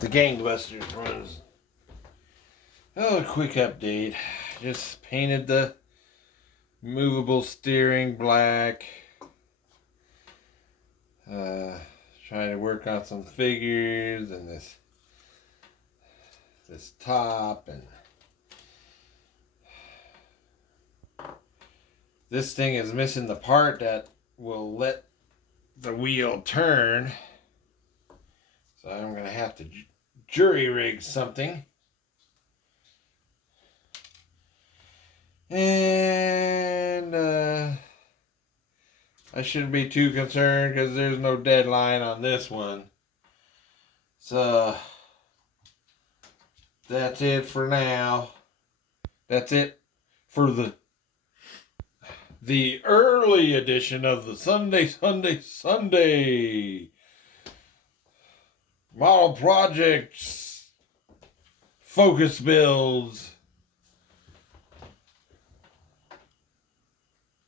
The Gangbusters runs. Oh, a quick update. Just painted the movable steering black. Trying to work on some figures and this top, and this thing is missing the part that will let the wheel turn. So I'm going to have to jury rig something. And I shouldn't be too concerned because there's no deadline on this one. So that's it for now. That's it for the early edition of the Sunday model projects focus builds.